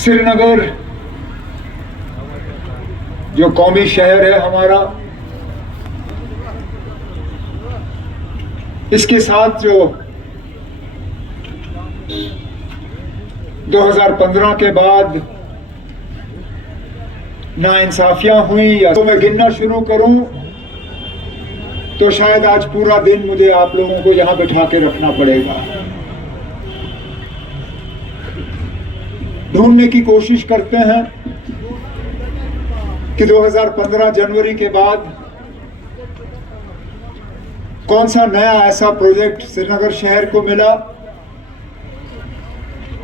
श्रीनगर जो कौमी शहर है हमारा, इसके साथ जो 2015 के बाद नाइंसाफियां हुई, या तो मैं गिनना शुरू करूं तो शायद आज पूरा दिन मुझे आप लोगों को यहां बिठा के रखना पड़ेगा। ढूंढने की कोशिश करते हैं कि 2015 जनवरी के बाद कौन सा नया ऐसा प्रोजेक्ट श्रीनगर शहर को मिला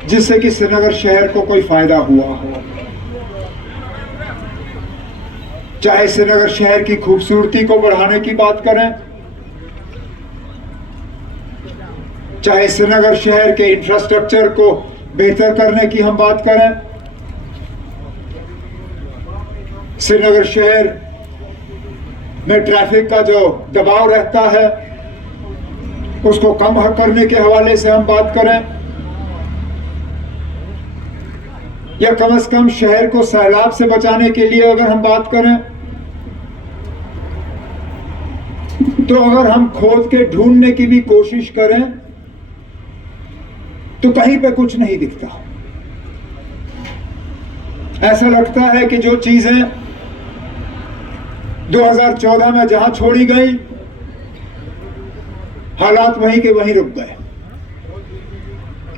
जिससे कि श्रीनगर शहर को कोई फायदा हुआ हो। चाहे श्रीनगर शहर की खूबसूरती को बढ़ाने की बात करें, चाहे श्रीनगर शहर के इंफ्रास्ट्रक्चर को बेहतर करने की हम बात करें, श्रीनगर शहर में ट्रैफिक का जो दबाव रहता है उसको कम करने के हवाले से हम बात करें, या कम से कम शहर को सैलाब से बचाने के लिए अगर हम बात करें, तो अगर हम खोद के ढूंढने की भी कोशिश करें तो कहीं पे कुछ नहीं दिखता। ऐसा लगता है कि जो चीजें 2014 में जहां छोड़ी गई, हालात वहीं के वहीं रुक गए।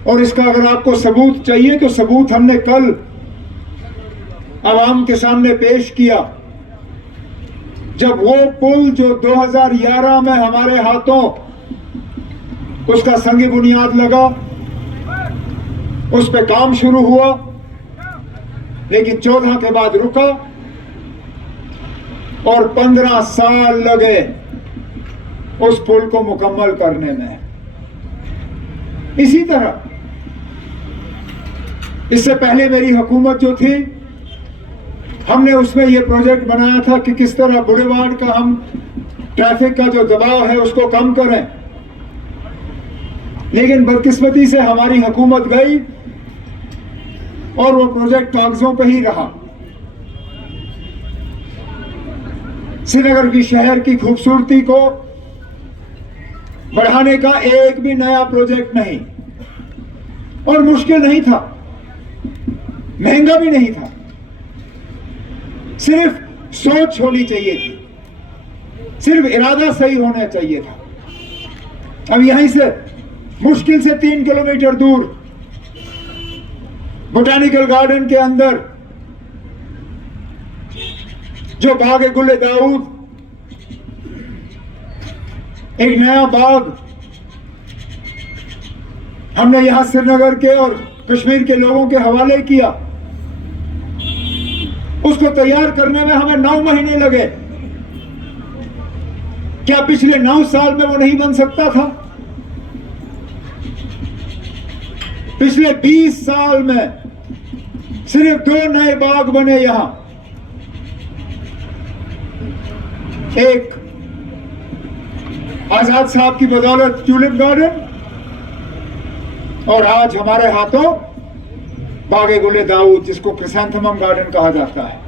और इसका अगर आपको सबूत चाहिए तो सबूत हमने कल आवाम के सामने पेश किया, जब वो पुल जो 2011 में हमारे हाथों उसका संगी बुनियाद लगा, उस पे काम शुरू हुआ, लेकिन 14 के बाद रुका और 15 साल लगे उस पुल को मुकम्मल करने में। इसी तरह इससे पहले मेरी हुकूमत जो थी, हमने उसमें यह प्रोजेक्ट बनाया था कि किस तरह बुलेवार्ड का हम ट्रैफिक का जो दबाव है उसको कम करें, लेकिन बदकिस्मती से हमारी हुकूमत गई और वो प्रोजेक्ट कागजों पे ही रहा। श्रीनगर की शहर की खूबसूरती को बढ़ाने का एक भी नया प्रोजेक्ट नहीं, और मुश्किल नहीं था, महंगा भी नहीं था, सिर्फ सोच होनी चाहिए थी, सिर्फ इरादा सही होना चाहिए था। अब यहीं से मुश्किल से 3 किलोमीटर दूर बोटानिकल गार्डन के अंदर जो बाग है गुल दाऊद, एक नया बाग हमने यहां श्रीनगर के और कश्मीर के लोगों के हवाले किया। उसको तैयार करने में हमें 9 महीने लगे। क्या पिछले 9 साल में वो नहीं बन सकता था? पिछले 20 साल में सिर्फ 2 नए बाग बने यहां, एक आजाद साहब की बदौलत ट्यूलिप गार्डन, और आज हमारे हाथों बागे गुले दाऊद, जिसको क्रिसैंथेमम गार्डन कहा जाता है।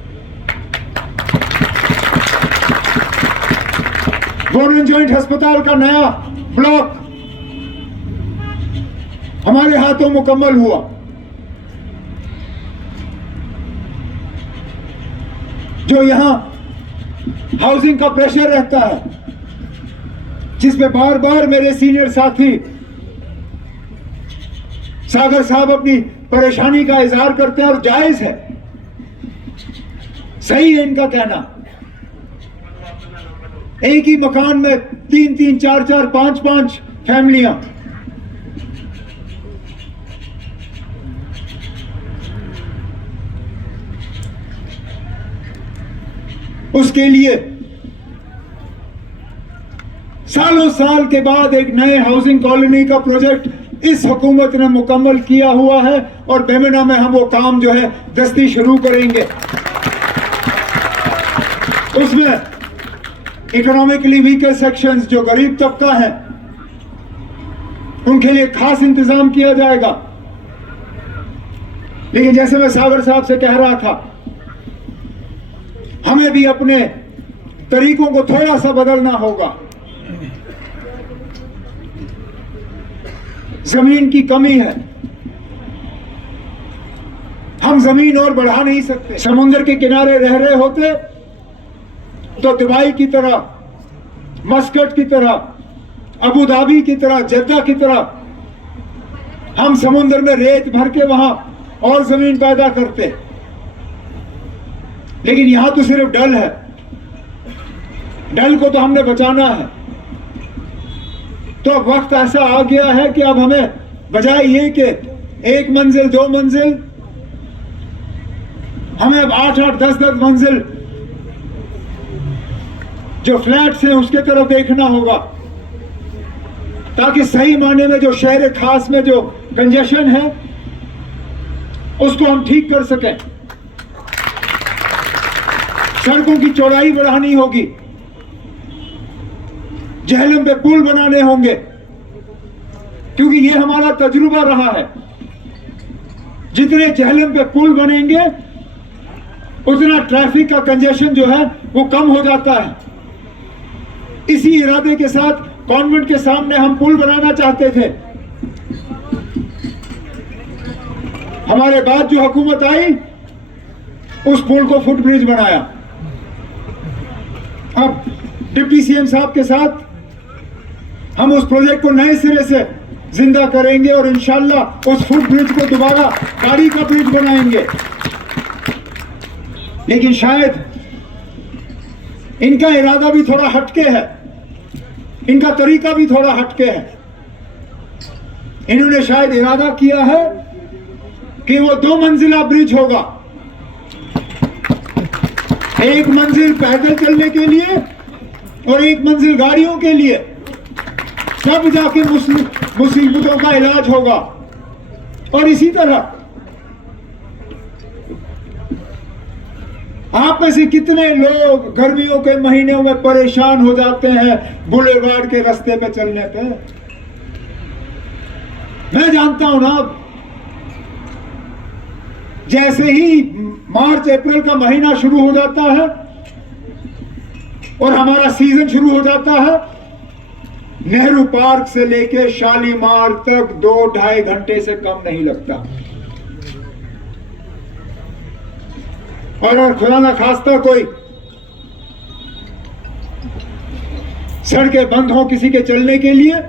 गवर्नमेंट जॉइंट अस्पताल का नया ब्लॉक हमारे हाथों मुकम्मल हुआ। जो यहां हाउसिंग का प्रेशर रहता है, जिसपे बार बार मेरे सीनियर साथी सागर साहब अपनी परेशानी का इजहार करते हैं, और जायज है, सही है इनका कहना। एक ही मकान में 3-3, 4-4, 5-5 फैमिलियां, उसके लिए सालों साल के बाद एक नए हाउसिंग कॉलोनी का प्रोजेक्ट इस हुकूमत ने मुकम्मल किया हुआ है, और बेमिना में हम वो काम जो है दस्ती शुरू करेंगे। उसमें इकोनॉमिकली वीकर सेक्शंस, जो गरीब तबका है, उनके लिए खास इंतजाम किया जाएगा। लेकिन जैसे मैं सागर साहब से कह रहा था, हमें भी अपने तरीकों को थोड़ा सा बदलना होगा। जमीन की कमी है, हम जमीन और बढ़ा नहीं सकते। समुद्र के किनारे रह रहे होते तो दुबई की तरह, मस्कट की तरह, अबू धाबी की तरह, जद्दा की तरह हम समुद्र में रेत भर के वहां और जमीन पैदा करते। लेकिन यहां तो सिर्फ डल है, डल को तो हमने बचाना है। तो अब वक्त ऐसा आ गया है कि अब हमें बजाय ये कि एक मंजिल, दो मंजिल, हमें अब 8-8, 10-10 मंजिल जो फ्लैट्स हैं उसके तरफ देखना होगा, ताकि सही मायने में जो शहर खास में जो कंजेशन है उसको हम ठीक कर सकें। सड़कों की चौड़ाई बढ़ानी होगी, जहलम पे पुल बनाने होंगे, क्योंकि ये हमारा तजुर्बा रहा है। जितने जहलम पे पुल बनेंगे उतना ट्रैफिक का कंजेशन जो है वो कम हो जाता है। इसी इरादे के साथ कॉन्वेंट के सामने हम पुल बनाना चाहते थे। हमारे बाद जो हुकूमत आई उस पुल को फुट ब्रिज बनाया। अब डिप्टी सीएम साहब के साथ हम उस प्रोजेक्ट को नए सिरे से जिंदा करेंगे और इंशाल्लाह उस फुट ब्रिज को दोबारा गाड़ी का ब्रिज बनाएंगे। लेकिन शायद इनका इरादा भी थोड़ा हटके है, इनका तरीका भी थोड़ा हटके है। इन्होंने शायद इरादा किया है कि वो 2 मंजिला ब्रिज होगा, एक मंजिल पैदल चलने के लिए और एक मंजिल गाड़ियों के लिए, तब जाके मुसीबतों का इलाज होगा। और इसी तरह आप में से कितने लोग गर्मियों के महीनों में परेशान हो जाते हैं बुलेवार्ड के रास्ते पे चलने पे? मैं जानता हूं ना, जैसे ही मार्च अप्रैल का महीना शुरू हो जाता है और हमारा सीजन शुरू हो जाता है, नेहरू पार्क से लेके शालीमार तक 2-2.5 घंटे से कम नहीं लगता। और अगर खुदा ना खास्ता कोई सड़कें बंद हो किसी के चलने के लिए,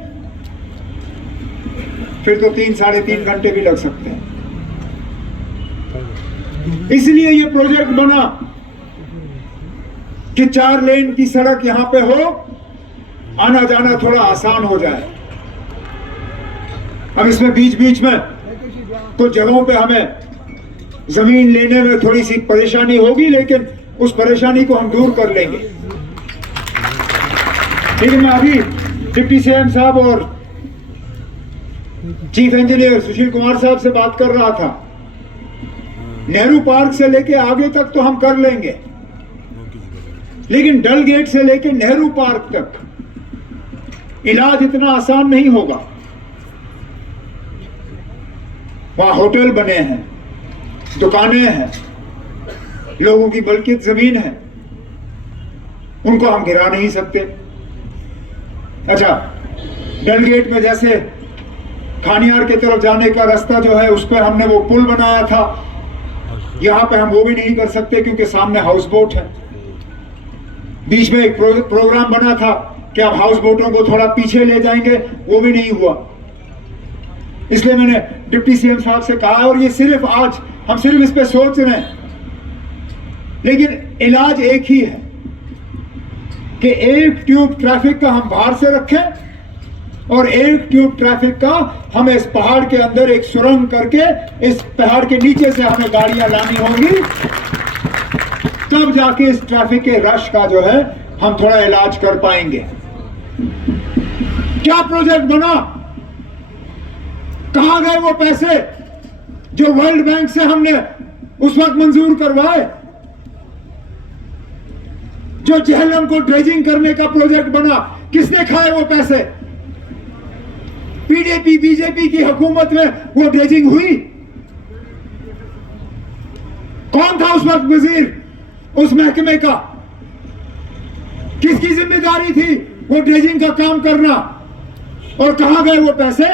फिर तो 3-3.5 घंटे भी लग सकते हैं। इसलिए ये प्रोजेक्ट बना कि 4 लेन की सड़क यहां पे हो, आना जाना थोड़ा आसान हो जाए। अब इसमें बीच बीच में कुछ जगहों पे हमें जमीन लेने में थोड़ी सी परेशानी होगी, लेकिन उस परेशानी को हम दूर कर लेंगे। लेकिन मैं अभी डिप्टी सीएम साहब और चीफ इंजीनियर सुशील कुमार साहब से बात कर रहा था। नेहरू पार्क से लेके आगे तक तो हम कर लेंगे, लेकिन डल गेट से लेके नेहरू पार्क तक इलाज इतना आसान नहीं होगा। वहां होटल बने हैं, दुकानें हैं, लोगों की मलकियत जमीन है, उनको हम गिरा नहीं सकते। अच्छा, डल गेट में जैसे खानियार की तरफ जाने का रास्ता जो है उस पर हमने वो पुल बनाया था, यहां पे हम वो भी नहीं कर सकते क्योंकि सामने हाउस बोट है। बीच में एक प्रोग्राम बना था कि आप हाउस बोटों को थोड़ा पीछे ले जाएंगे, वो भी नहीं हुआ। इसलिए मैंने डिप्टी सीएम साहब से कहा, और ये सिर्फ आज हम सिर्फ इस पे सोच रहे हैं, लेकिन इलाज एक ही है कि एक ट्यूब ट्रैफिक का हम बाहर से रखें और एक ट्यूब ट्रैफिक का हमें इस पहाड़ के अंदर एक सुरंग करके इस पहाड़ के नीचे से हमें गाड़ियां लानी होंगी, तब जाके इस ट्रैफिक के रश का जो है हम थोड़ा इलाज कर पाएंगे। क्या प्रोजेक्ट बना? कहां गए वो पैसे जो वर्ल्ड बैंक से हमने उस वक्त मंजूर करवाए? जो जहलम को ड्रेजिंग करने का प्रोजेक्ट बना, किसने खाए वो पैसे? पीडीपी बीजेपी की हुकूमत में वो ड्रेजिंग हुई? कौन था उस वक्त वजीर उस महकमे का? किसकी जिम्मेदारी थी वो ड्रेजिंग का काम करना? और कहां गए वो पैसे?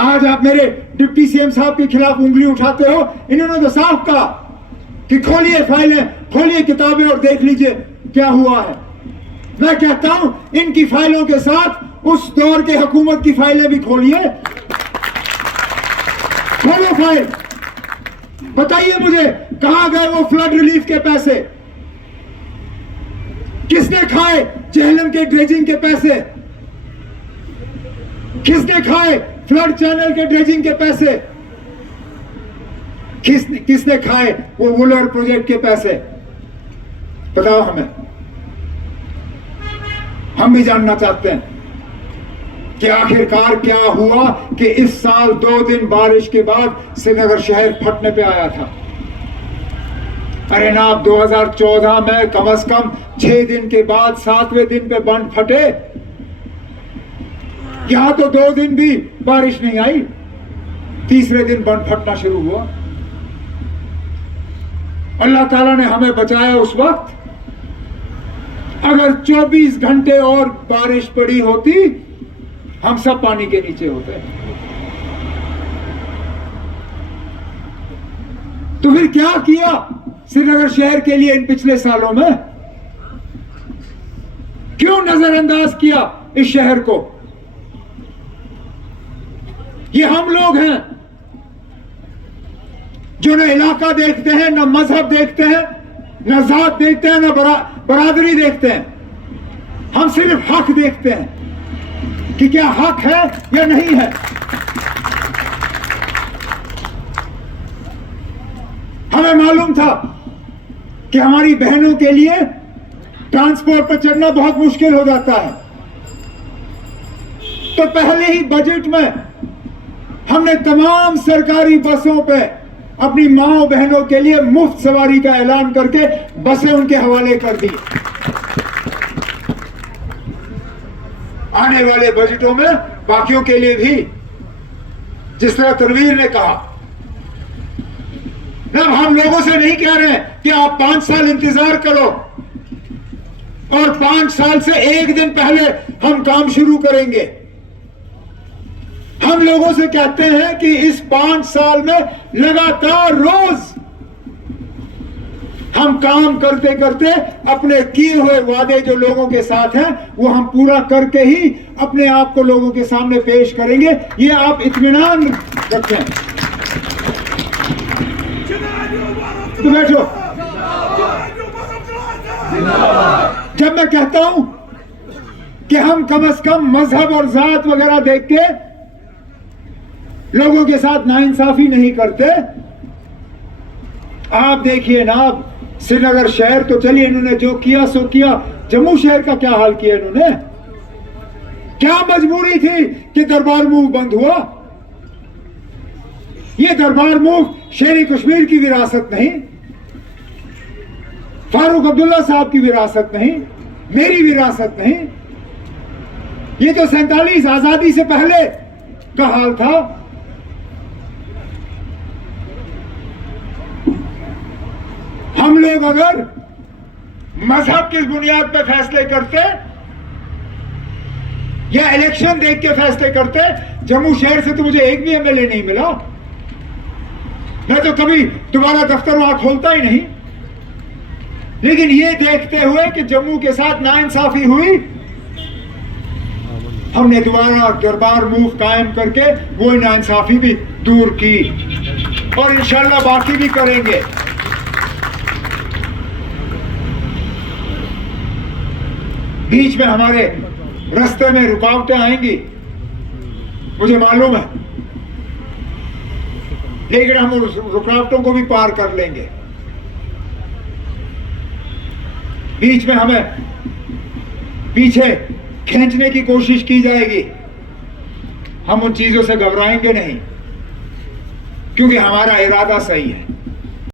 आज आप मेरे डिप्टी सीएम साहब के खिलाफ उंगली उठाते हो। इन्होंने तो साफ कहा कि खोलिए फाइलें, खोलिए किताबें और देख लीजिए क्या हुआ है। मैं कहता हूं इनकी फाइलों के साथ उस दौर के हुकूमत की फाइलें भी खोलिए। खोलो फाइल, बताइए मुझे कहां गए वो फ्लड रिलीफ के पैसे? किसने खाए चेहलम के ड्रेजिंग के पैसे? किसने खाए फ्लड चैनल के ड्रेजिंग के पैसे? किसने खाए वो वुलर प्रोजेक्ट के पैसे? बताओ हमें, हम भी जानना चाहते हैं कि आखिरकार क्या हुआ कि इस साल 2 दिन बारिश के बाद श्रीनगर शहर फटने पे आया था। अरे ना, 2014 में कम से कम 6 दिन के बाद 7वें दिन पे बंद फटे। यहां तो 2 दिन भी बारिश नहीं आई, तीसरे दिन बंद फटना शुरू हुआ। अल्लाह ताला ने हमें बचाया उस वक्त। अगर 24 घंटे और बारिश पड़ी होती हम सब पानी के नीचे होते। तो फिर क्या किया श्रीनगर शहर के लिए इन पिछले सालों में? क्यों नजरअंदाज किया इस शहर को? ये हम लोग हैं जो न इलाका देखते हैं, न मजहब देखते हैं, न जात देखते हैं, न बरादरी देखते हैं। हम सिर्फ हक देखते हैं कि क्या हक है या नहीं है। हमें मालूम था कि हमारी बहनों के लिए ट्रांसपोर्ट पर चढ़ना बहुत मुश्किल हो जाता है, तो पहले ही बजट में हमने तमाम सरकारी बसों पे अपनी माओ बहनों के लिए मुफ्त सवारी का ऐलान करके बसें उनके हवाले कर दी। आने वाले बजटों में बाकियों के लिए भी, जिस तरह तनवीर ने कहा, ना हम लोगों से नहीं कह रहे कि आप 5 साल इंतजार करो और 5 साल से 1 दिन पहले हम काम शुरू करेंगे। हम लोगों से कहते हैं कि इस 5 साल में लगातार रोज हम काम करते करते अपने किए हुए वादे जो लोगों के साथ हैं वो हम पूरा करके ही अपने आप को लोगों के सामने पेश करेंगे। ये आप इत्मीनान रखें। तो बैठो। जब मैं कहता हूं कि हम कम से कम मजहब और जात वगैरह देख के लोगों के साथ नाइंसाफी नहीं करते, आप देखिए ना, श्रीनगर शहर तो चलिए इन्होंने जो किया सो किया, जम्मू शहर का क्या हाल किया इन्होंने? क्या मजबूरी थी कि दरबार मूव बंद हुआ? ये दरबार मूव शेरी कश्मीर की विरासत नहीं, फारूक अब्दुल्ला साहब की विरासत नहीं, मेरी विरासत नहीं। ये तो 47 आजादी से पहले का हाल था। हम लोग अगर मजहब किस बुनियाद पर फैसले करते या इलेक्शन देख के फैसले करते, जम्मू शहर से तो मुझे एक भी एमएलए नहीं मिला। मैं तो कभी दोबारा दफ्तर वहां खोलता ही नहीं। लेकिन ये देखते हुए कि जम्मू के साथ नाइंसाफी हुई, हमने दोबारा दरबार मूव कायम करके वो नाइंसाफी भी दूर की और इंशाल्लाह बाकी भी करेंगे। बीच में हमारे रास्ते में रुकावटें आएंगी, मुझे मालूम है, लेकिन हम उस रुकावटों को भी पार कर लेंगे। बीच में हमें पीछे खींचने की कोशिश की जाएगी, हम उन चीजों से घबराएंगे नहीं, क्योंकि हमारा इरादा सही है।